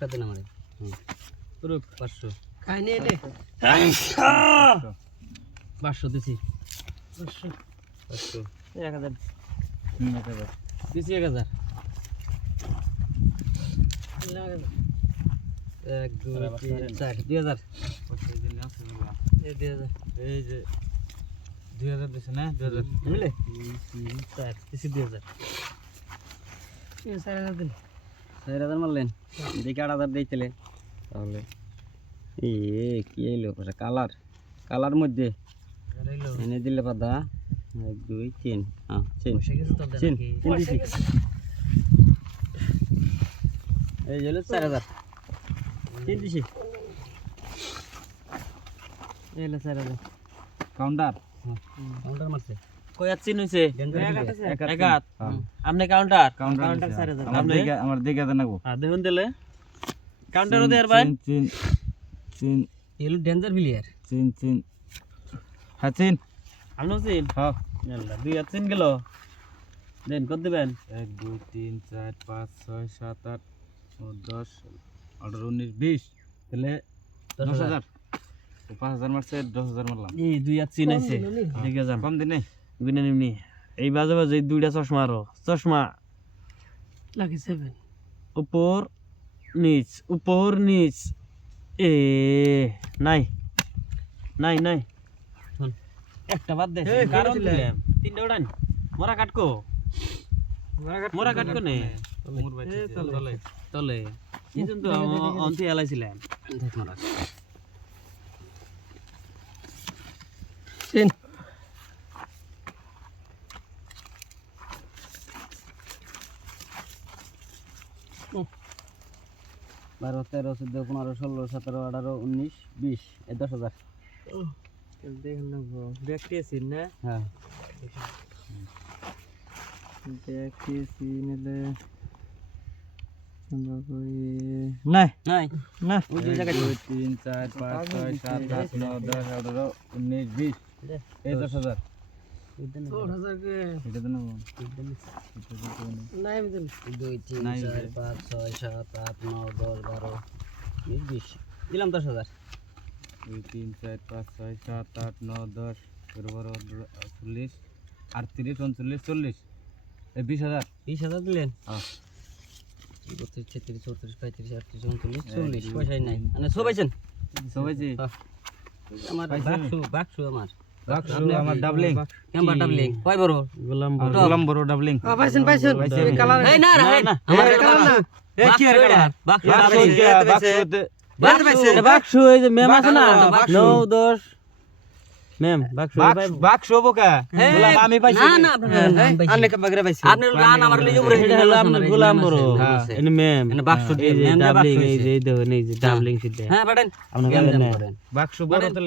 একটা দেন আমারে পুরুপ 500 খাই নে দে 500 দিছি 500 1000 1000 দিছি 1000 লাগে 1 2 3 4 2000 পয়সা দিলে আছে বাবা এই 2000 এই যে 2000 দিছে না 2000 বুঝলে 4 দিছি 2000 এ সারা দিন 4000 মারলেন দেখি 8000 দিইতেলে তাহলে এ কি এলো কালার কালার মধ্যে রইলো এনে দিলে পাদা 1 2 3 হ্যাঁ চেন বসে গেছে তো চেন দেন দিছি এই হলো 4000 চেন দিছি এই হলো 4000 কাউন্টার কাউন্টার মারছে কই আছিন হইছে এক একাত আপনি কাউন্টার কাউন্টার 4000 আমার দিকে আমার দিকে দেনাগো দেখুন দিলে কাউন্টারও দেয়ার ভাই চিন চিন এলো ডেঞ্জার প্লেয়ার চিন হ্যাঁ চিন আপনি চিন হ্যাঁ আল্লাহ দুই আছিন গেল দেন কত দিবেন 1 2 3 4 5 6 7 8 9 10 18 19 20 তাহলে 10000 5000 মারছে 10000 মারলাম এই দুই আছিন আইছে দেখে যান কম দিনে গুনে নিমনি এই বাজে বাজে দুইটা চশমা আরো চশমা লাগে 7 উপর নিচ এ নাই নাই নাই শুন একটা বাদ দে এই, কারণ দিলে। দিলাম তিনটা উড়ান মোরা কাটকো মোরা কাটকো নে মোর বাইতে চলে তলে এই জন্য তো অন্তি এলাইছিলাম দেখ মারা চেন বারো 13 14 15 16 17 18 19 20 এই 10000 দেখেন না ব্যক্তি আছেন না হ্যাঁ ব্যক্তি সিনেলে নাই নাই না ওই যে জায়গায় 2 3 4 5 6 7 8 9 10 11 19 20 এই 10000 4000 কে এটা দেন নাই দিন 2 3 নাই, 4 5 6 7 8 9 10 12 20 দিলাম 10000 2 3 4 5 6 7 8 9 10 11 12 40 38 39 40 এই 20000 20000 দিলেন হ্যাঁ 32 36 34 35 38 39 40 পয়সাই নাই মানে সবাইছেন সবাই জি আমার বাক্সু আমার বাক্স আমার ডাবলিং কেমন ডাবলিং কয় বড় গোলাম গোলাম বড় ডাবলিং পাইছেন এই কালার এই না রে আমার কালার না এ কি আর কালার বাক্সু বাক্সু এই যে মেম আছে না বাক্সু। 9 10 মেম বাক্সু বাক্স বোকা গোলাম আমি পাইছি না না আন্নে কা বাগরে পাইছে আপনি গান আমার লিজে উপরে এটা হলো আপনার গোলাম বড় হ্যাঁ এনে মেম এনে বাক্সু এই যে মেম দিয়ে ডাবলিং বাক্সু এই যে দেখুন এই যে ডাবলিং সিদ্ধ হ্যাঁ পাটেন আপনার গেলেন না বাক্স বড়